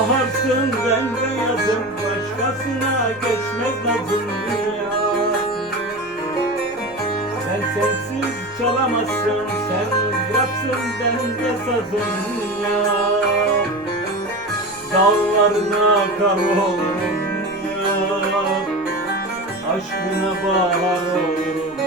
Baharsın ben de yazım. Başkasına geçmez nazım. Ya Sen sensiz çalamazsın Sen rapsın ben de sazım. Ya Dağlarına kar olurum ya. Aşkına bahar olurum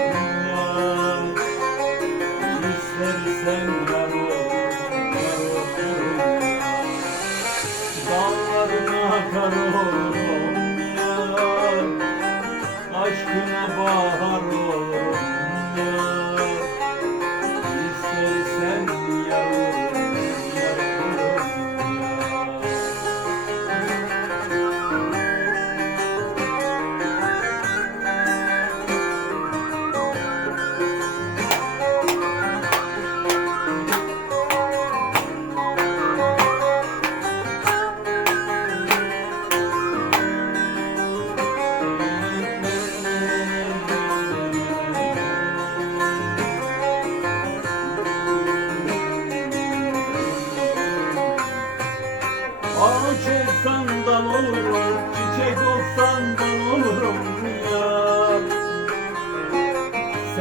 Dağlarına kar olurum ya Aşkına bahar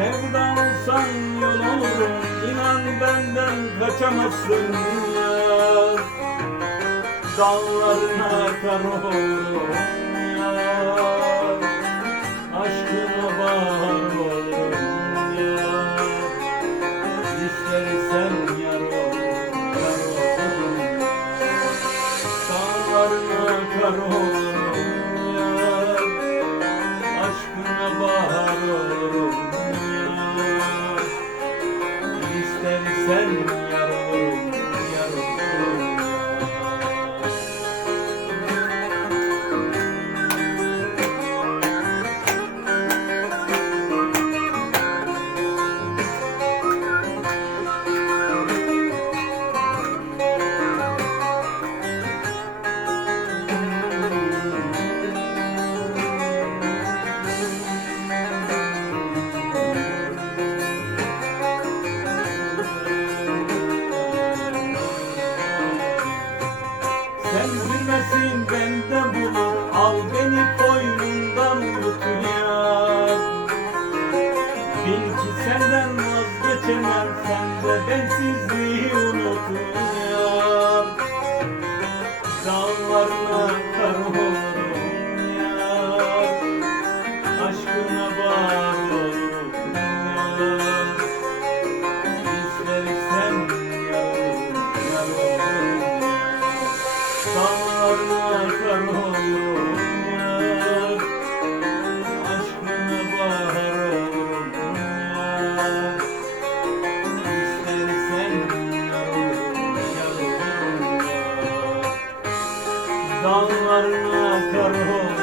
Sevda olsan yol olurum, inan benden kaçamazsın ya. Dallarına kar olurum ya. Aşkına bahar olurum ya. İstersen yar olurum, yar olurum. Dağlarına kar olurum Bil ki senden vazgeçemem বর্ণ করো